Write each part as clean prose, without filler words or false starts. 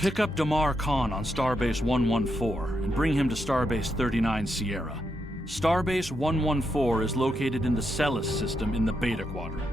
Pick up Damar Khan on Starbase 114 and bring him to Starbase 39 Sierra. Starbase 114 is located in the Celis system in the Beta Quadrant.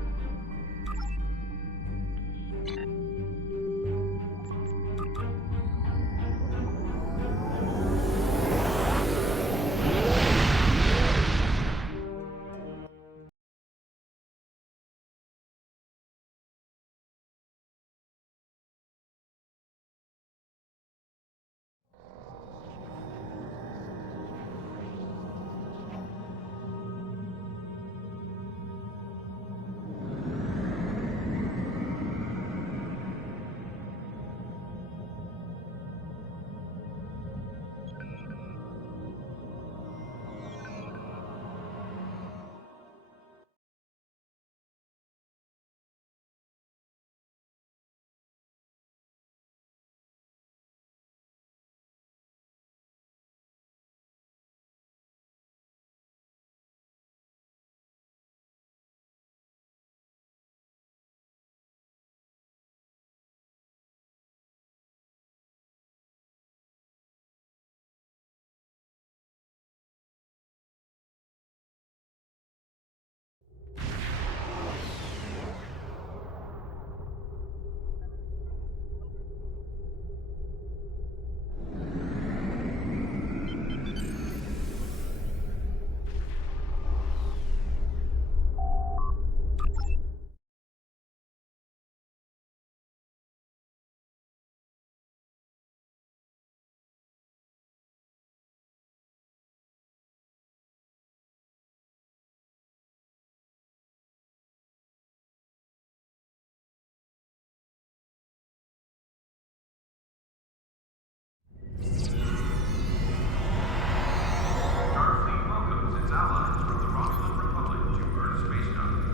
Starfleet welcomes its allies from the Romulan Republic to Earth spacecraft.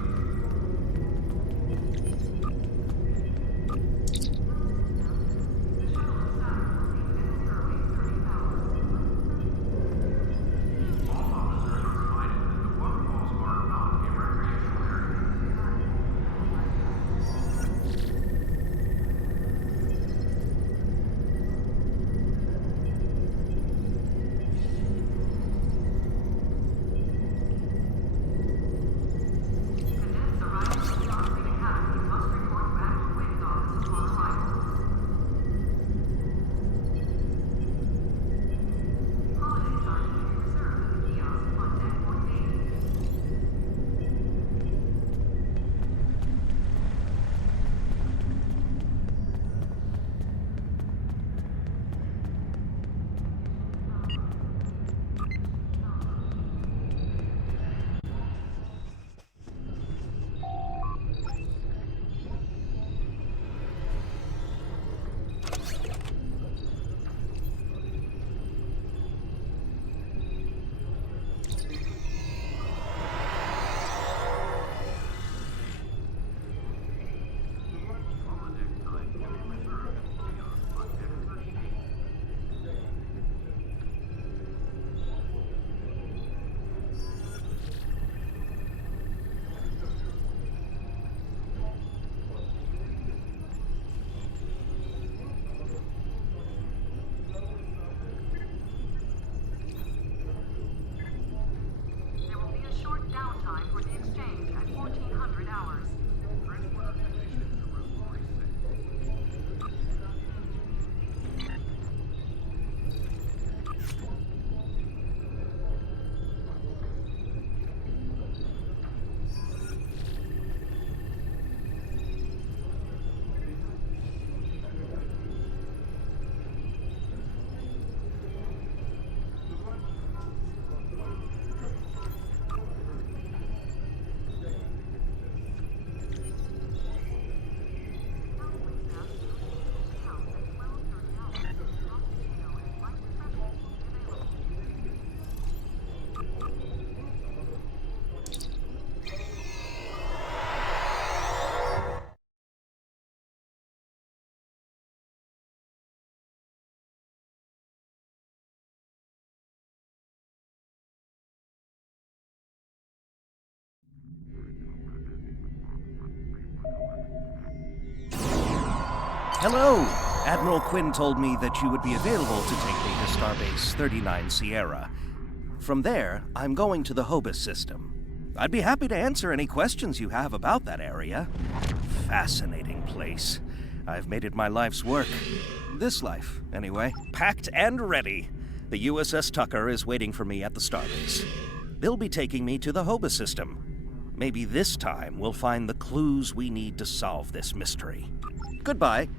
All officers are reminded that the waterfalls are not a recreational area. Cadets arriving from Starfleet Academy must report back to Wings Office upon arrival. Holiday time will be reserved at the kiosk on deck 180. Holodeck time will be reserved at the kiosk on deck 38. There will be a short downtime for the exchange at 1400 hours. Transport organization to Route 46. Hello! Admiral Quinn told me that you would be available to take me to Starbase 39 Sierra. From there, I'm going to the Hobus system. I'd be happy to answer any questions you have about that area. Fascinating place. I've made it my life's work. This life, anyway. Packed and ready. The USS Tucker is waiting for me at the Starbase. They'll be taking me to the Hobus system. Maybe this time we'll find the clues we need to solve this mystery. Goodbye.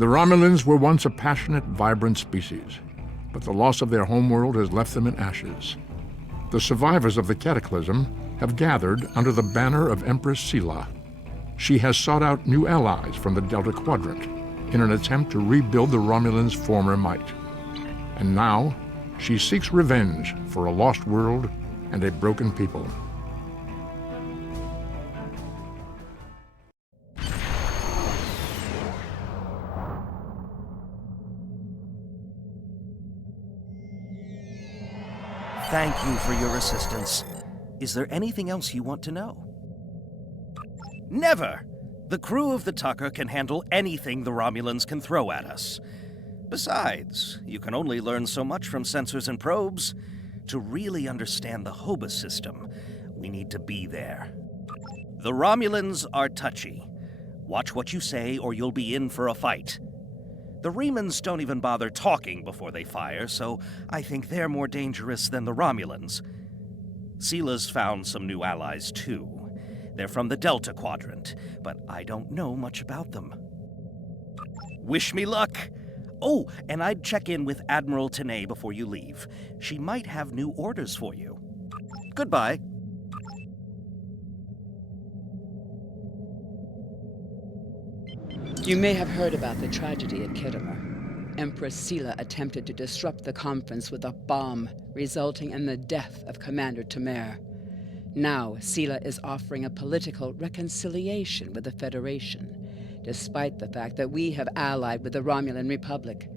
The Romulans were once a passionate, vibrant species, but the loss of their homeworld has left them in ashes. The survivors of the Cataclysm have gathered under the banner of Empress Sela. She has sought out new allies from the Delta Quadrant in an attempt to rebuild the Romulans' former might. And now, she seeks revenge for a lost world and a broken people. Thank you for your assistance. Is there anything else you want to know? Never! The crew of the Tucker can handle anything the Romulans can throw at us. Besides, you can only learn so much from sensors and probes. To really understand the Hobus system, we need to be there. The Romulans are touchy. Watch what you say or you'll be in for a fight. The Remans don't even bother talking before they fire, so I think they're more dangerous than the Romulans. Sela's found some new allies, too. They're from the Delta Quadrant, but I don't know much about them. Wish me luck! Oh, and I'd check in with Admiral Tenay before you leave. She might have new orders for you. Goodbye. You may have heard about the tragedy at Khitomer. Empress Sela attempted to disrupt the conference with a bomb, resulting in the death of Commander Temer. Now, Sela is offering a political reconciliation with the Federation, despite the fact that we have allied with the Romulan Republic.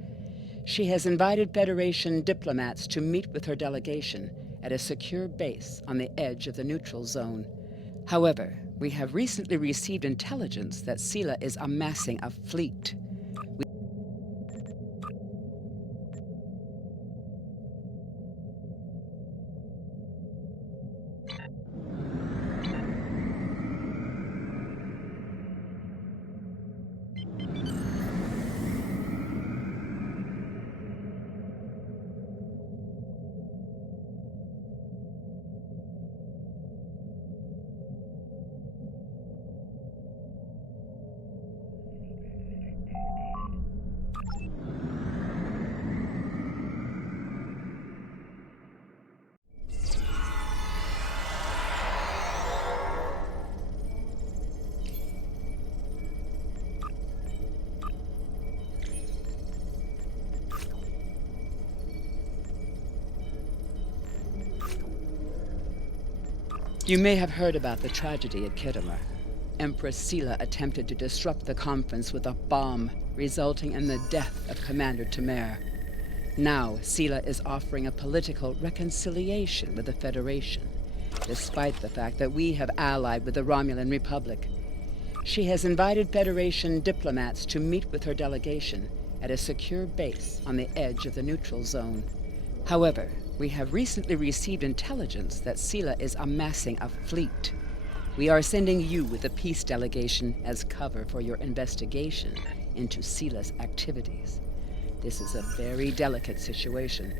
She has invited Federation diplomats to meet with her delegation at a secure base on the edge of the neutral zone. However, we have recently received intelligence that Sela is amassing a fleet. You may have heard about the tragedy at Khitomer. Empress Sela attempted to disrupt the conference with a bomb, resulting in the death of Commander Temer. Now, Sela is offering a political reconciliation with the Federation, despite the fact that we have allied with the Romulan Republic. She has invited Federation diplomats to meet with her delegation at a secure base on the edge of the neutral zone. However, we have recently received intelligence that Sela is amassing a fleet. We are sending you with a peace delegation as cover for your investigation into Sela's activities. This is a very delicate situation.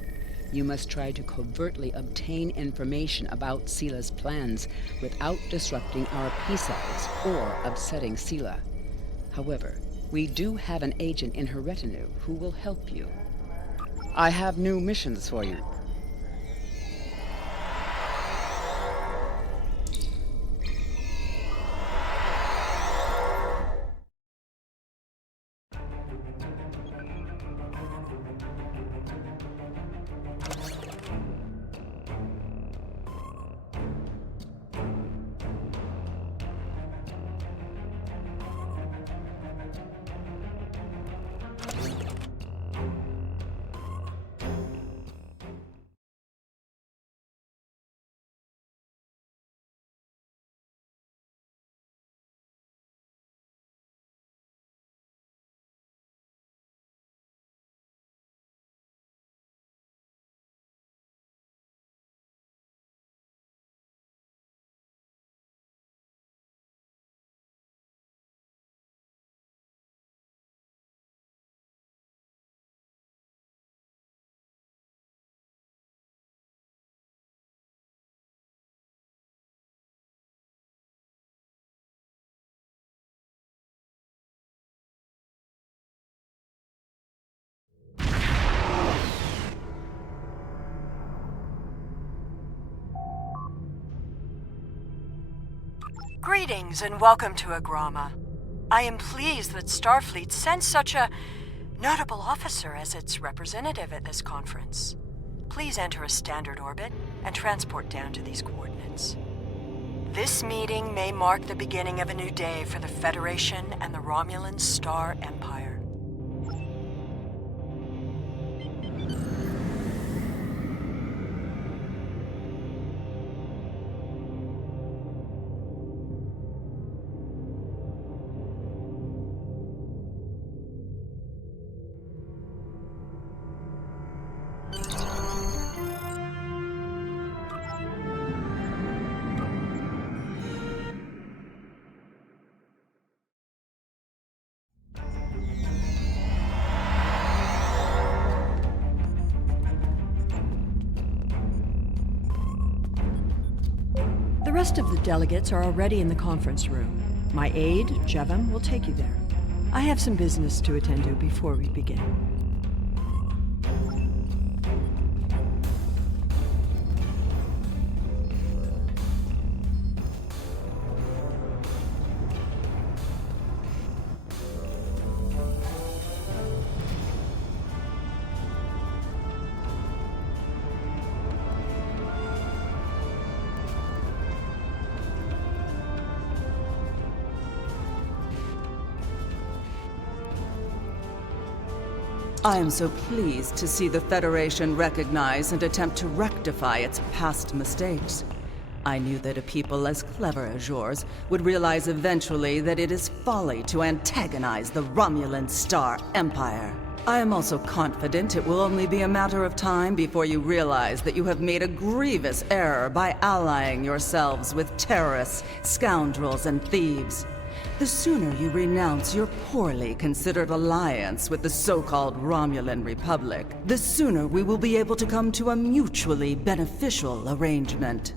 You must try to covertly obtain information about Sela's plans without disrupting our peace efforts or upsetting Sela. However, we do have an agent in her retinue who will help you. I have new missions for you. Greetings and welcome to Agrama. I am pleased that Starfleet sent such a notable officer as its representative at this conference. Please enter a standard orbit and transport down to these coordinates. This meeting may mark the beginning of a new day for the Federation and the Romulan Star Empire. The rest of the delegates are already in the conference room. My aide, Jevem, will take you there. I have some business to attend to before we begin. I am so pleased to see the Federation recognize and attempt to rectify its past mistakes. I knew that a people as clever as yours would realize eventually that it is folly to antagonize the Romulan Star Empire. I am also confident it will only be a matter of time before you realize that you have made a grievous error by allying yourselves with terrorists, scoundrels, and thieves. The sooner you renounce your poorly considered alliance with the so-called Romulan Republic, the sooner we will be able to come to a mutually beneficial arrangement.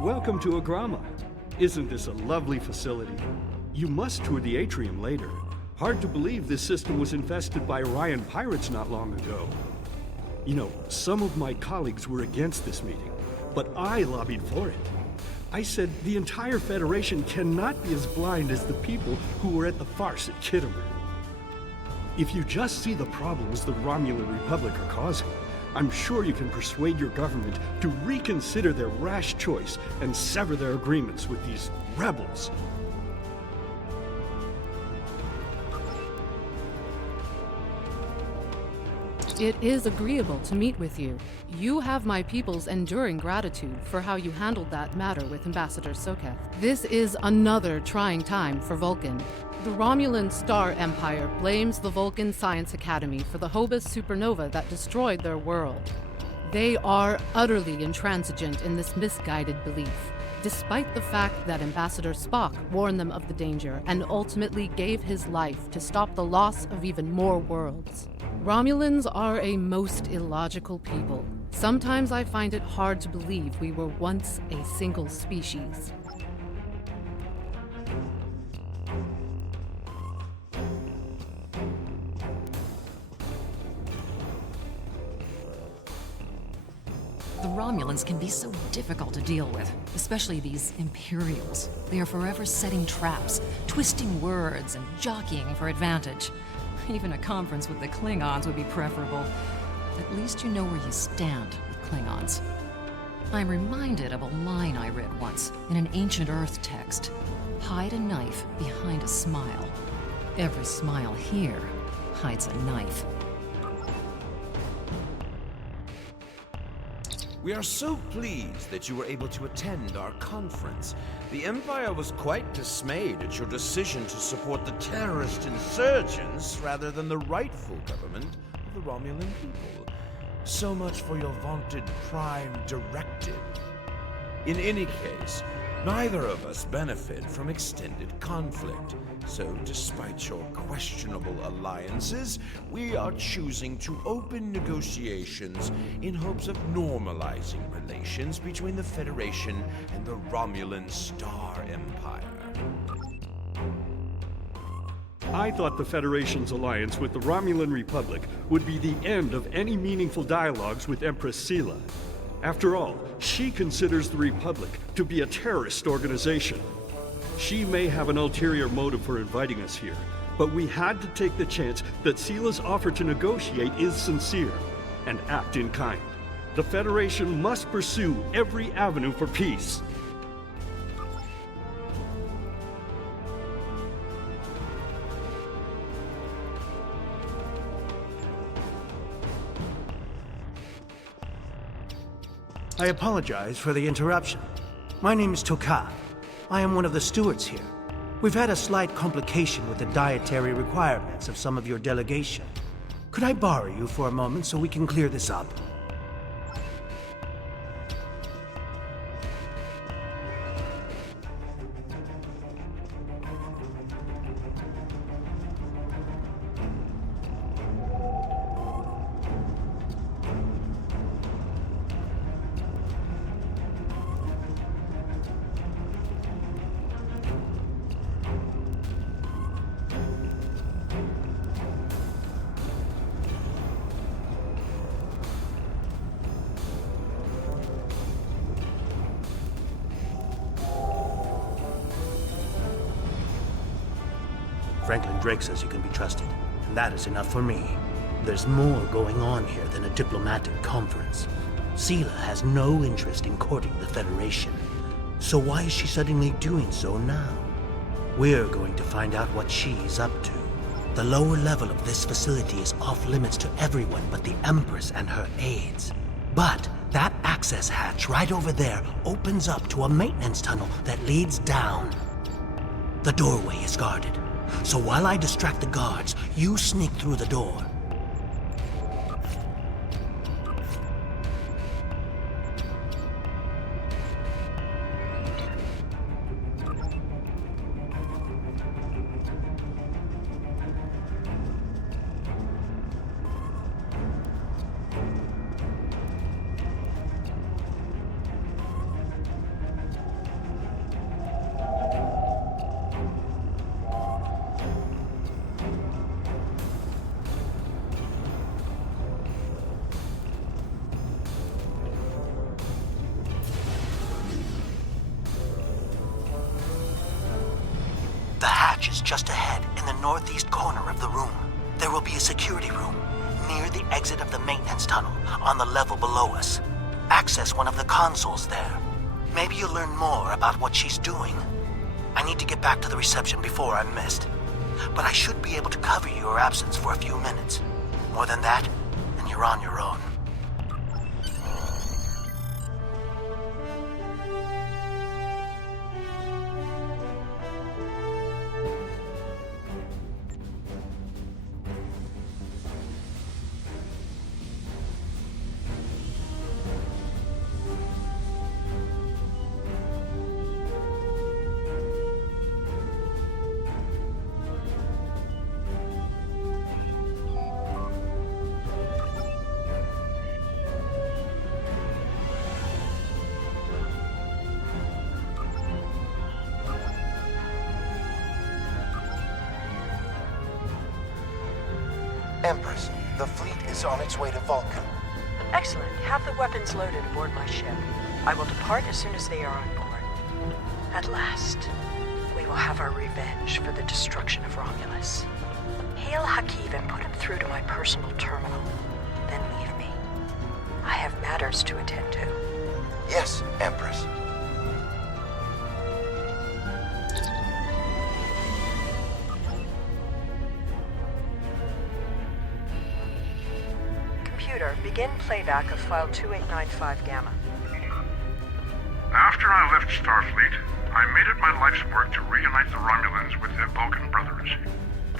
Welcome to Agrama. Isn't this a lovely facility? You must tour the atrium later. Hard to believe this system was infested by Orion pirates not long ago. You know, some of my colleagues were against this meeting, but I lobbied for it. I said the entire Federation cannot be as blind as the people who were at the farce at Khitomer. If you just see the problems the Romulan Republic are causing, I'm sure you can persuade your government to reconsider their rash choice and sever their agreements with these rebels. It is agreeable to meet with you. You have my people's enduring gratitude for how you handled that matter with Ambassador Soketh. This is another trying time for Vulcan. The Romulan Star Empire blames the Vulcan Science Academy for the Hobus supernova that destroyed their world. They are utterly intransigent in this misguided belief, despite the fact that Ambassador Spock warned them of the danger and ultimately gave his life to stop the loss of even more worlds. Romulans are a most illogical people. Sometimes I find it hard to believe we were once a single species. The Romulans can be so difficult to deal with, especially these Imperials. They are forever setting traps, twisting words, and jockeying for advantage. Even a conference with the Klingons would be preferable. At least you know where you stand with Klingons. I'm reminded of a line I read once in an ancient Earth text. Hide a knife behind a smile. Every smile here hides a knife. We are so pleased that you were able to attend our conference. The Empire was quite dismayed at your decision to support the terrorist insurgents rather than the rightful government of the Romulan people. So much for your vaunted Prime Directive. In any case, neither of us benefit from extended conflict. So, despite your questionable alliances, we are choosing to open negotiations in hopes of normalizing relations between the Federation and the Romulan Star Empire. I thought the Federation's alliance with the Romulan Republic would be the end of any meaningful dialogues with Empress Sela. After all, she considers the Republic to be a terrorist organization. She may have an ulterior motive for inviting us here, but we had to take the chance that Sila's offer to negotiate is sincere and act in kind. The Federation must pursue every avenue for peace. I apologize for the interruption. My name is Tokath. I am one of the stewards here. We've had a slight complication with the dietary requirements of some of your delegation. Could I borrow you for a moment so we can clear this up? Franklin Drake says you can be trusted, and that is enough for me. There's more going on here than a diplomatic conference. Sila has no interest in courting the Federation. So why is she suddenly doing so now? We're going to find out what she's up to. The lower level of this facility is off limits to everyone but the Empress and her aides. But that access hatch right over there opens up to a maintenance tunnel that leads down. The doorway is guarded. So while I distract the guards, you sneak through the door. Is just ahead in the northeast corner of the room. There will be a security room near the exit of the maintenance tunnel on the level below us. Access one of the consoles there. Maybe you'll learn more about what she's doing. I need to get back to the reception before I'm missed, but I should be able to cover your absence for a few minutes. More than that, and you're on your own. Empress, the fleet is on its way to Vulcan. Excellent. Have the weapons loaded aboard my ship. I will depart as soon as they are on board. At last, we will have our revenge for the destruction of Romulus. Hail Hakiv and put him through to my personal terminal. Then leave me. I have matters to attend to. Yes, Empress. Begin playback of file 2895 Gamma. After I left Starfleet, I made it my life's work to reunite the Romulans with their Vulcan brothers.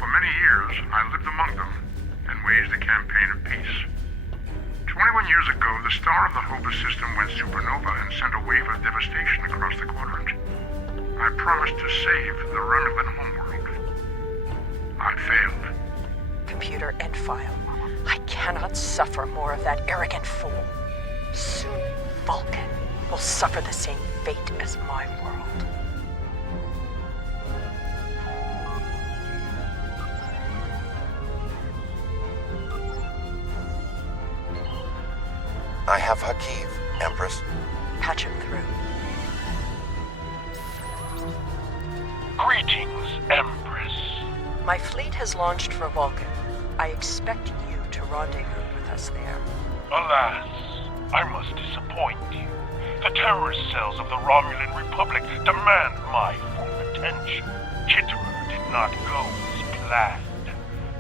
For many years, I lived among them and waged a campaign of peace. 21 years ago, the star of the Hobus system went supernova and sent a wave of devastation across the quadrant. I promised to save the Romulan homeworld. I failed. Computer end file. I cannot suffer more of that arrogant fool. Soon, Vulcan will suffer the same fate as my world. I have Hakiv. Empress. Patch him through. Greetings, Empress. My fleet has launched for Vulcan. I expect you to rendezvous with us there. Alas, I must disappoint you. The terrorist cells of the Romulan Republic demand my full attention. Kitterer did not go as planned.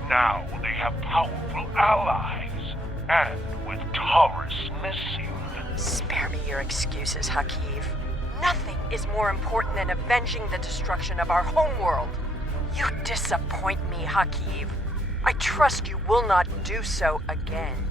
Now they have powerful allies, and with Taurus missing... Spare me your excuses, Hakiv. Nothing is more important than avenging the destruction of our homeworld. You disappoint me, Hakiv. I trust you will not do so again.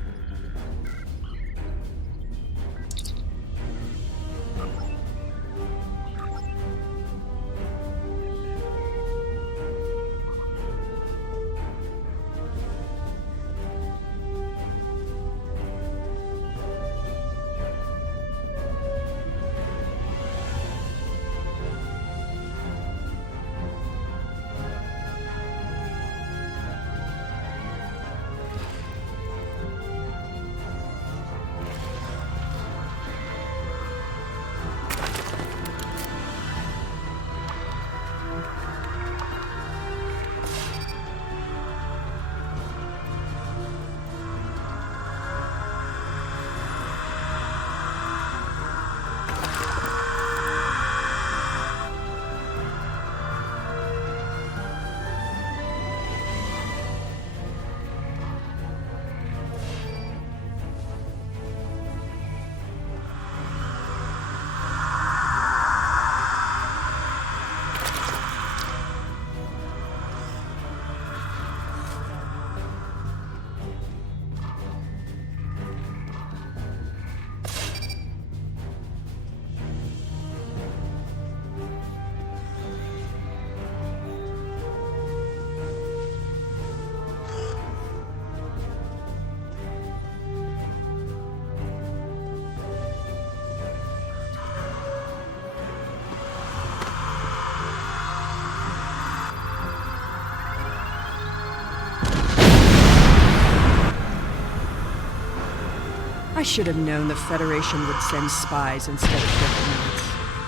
I should have known the Federation would send spies instead of diplomats.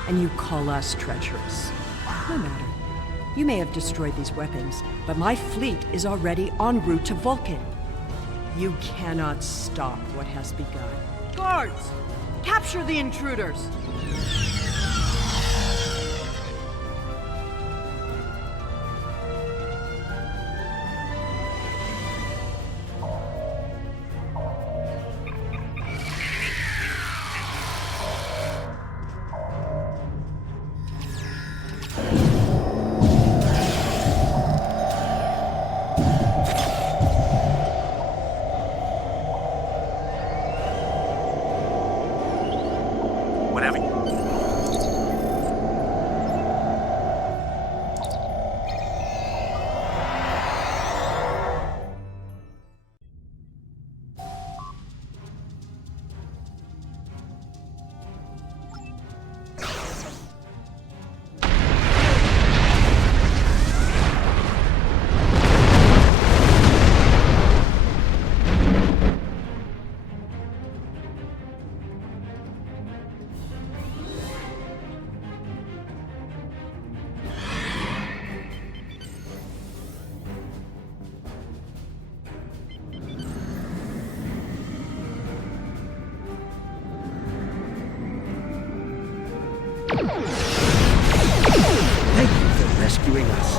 And you call us treacherous. No matter. You may have destroyed these weapons, but my fleet is already en route to Vulcan. You cannot stop what has begun. Guards! Capture the intruders! Thank you for rescuing us.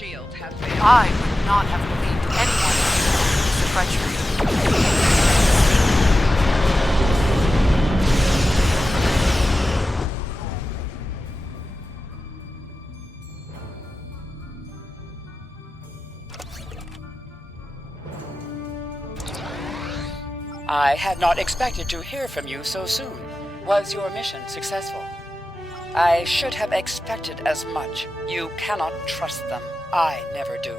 shields have failed. I would not have believed anyone treachery. I had not expected to hear from you so soon. Was your mission successful? I should have expected as much. You cannot trust them. I never do.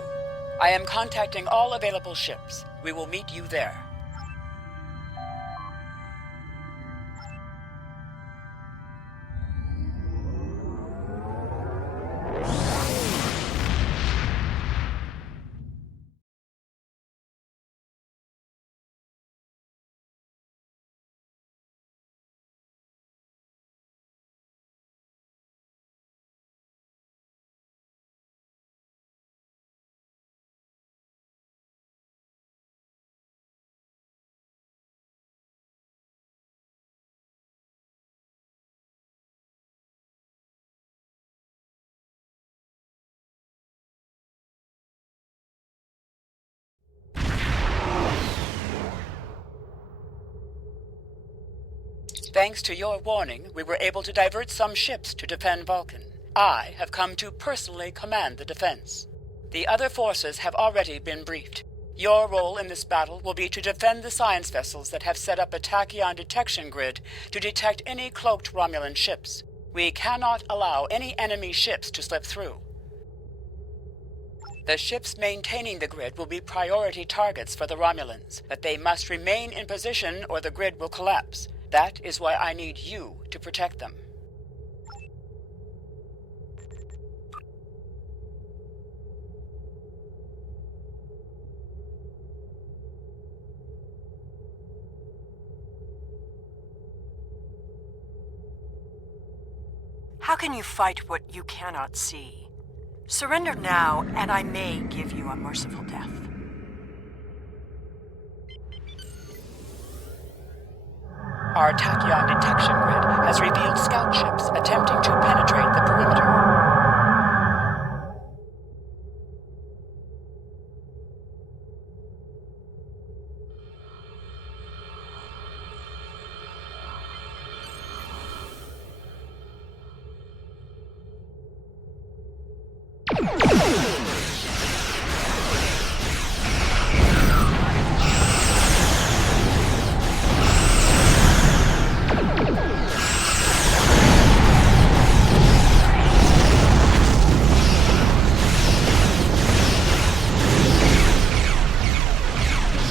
I am contacting all available ships. We will meet you there. Thanks to your warning, we were able to divert some ships to defend Vulcan. I have come to personally command the defense. The other forces have already been briefed. Your role in this battle will be to defend the science vessels that have set up a tachyon detection grid to detect any cloaked Romulan ships. We cannot allow any enemy ships to slip through. The ships maintaining the grid will be priority targets for the Romulans, but they must remain in position or the grid will collapse. That is why I need you to protect them. How can you fight what you cannot see? Surrender now, and I may give you a merciful death. Our tachyon detection grid has revealed scout ships attempting to penetrate the perimeter.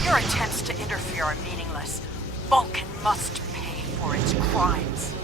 Your attempts to interfere are meaningless. Vulcan must pay for its crimes.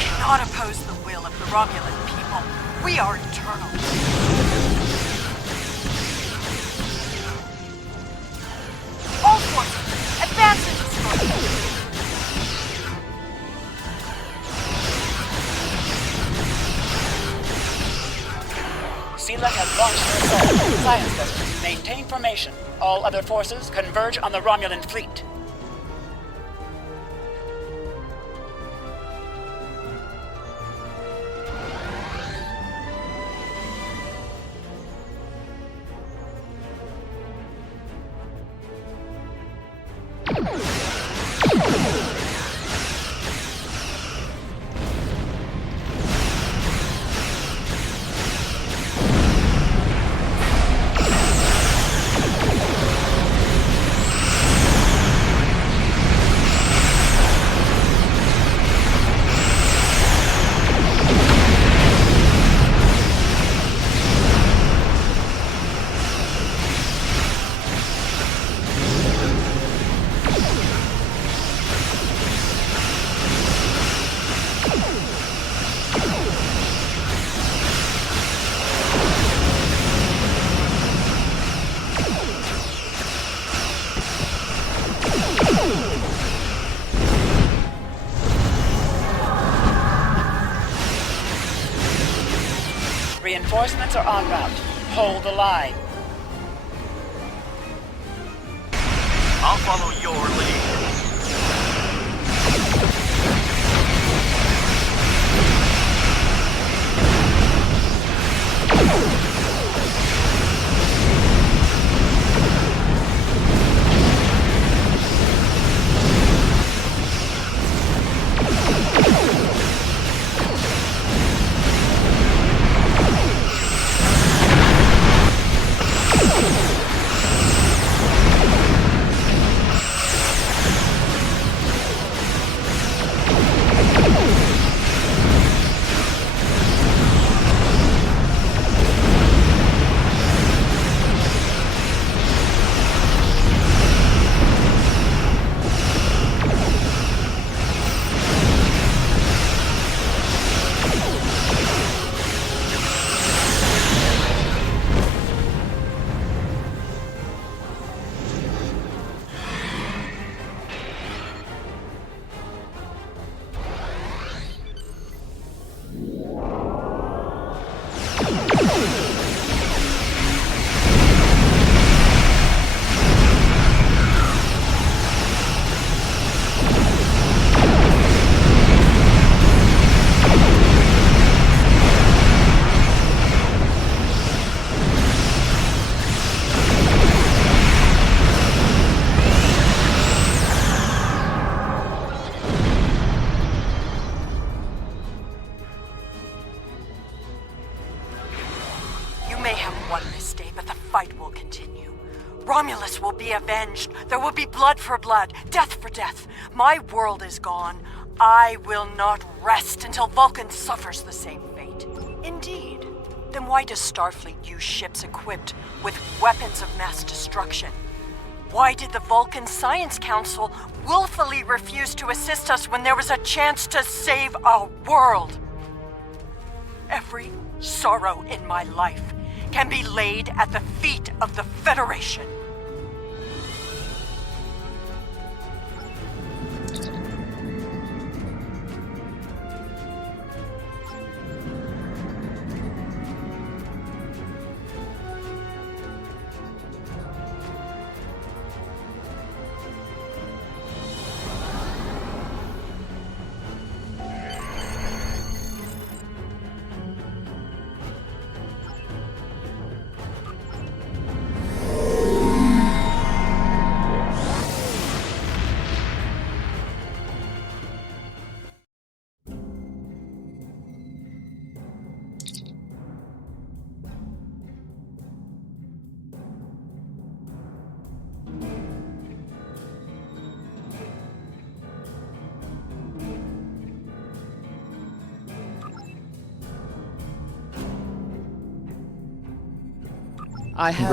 Cannot oppose the will of the Romulan people. We are eternal. All forces, advance and destroy. Sela has launched her assault. Science vessels maintain formation. All other forces converge on the Romulan fleet. Reinforcements are en route. Hold the line. I'll follow your lead. Romulus will be avenged. There will be blood for blood, death for death. My world is gone. I will not rest until Vulcan suffers the same fate. Indeed. Then why does Starfleet use ships equipped with weapons of mass destruction? Why did the Vulcan Science Council willfully refuse to assist us when there was a chance to save our world? Every sorrow in my life can be laid at the feet of the Federation.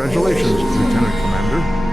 Congratulations, Lieutenant Commander.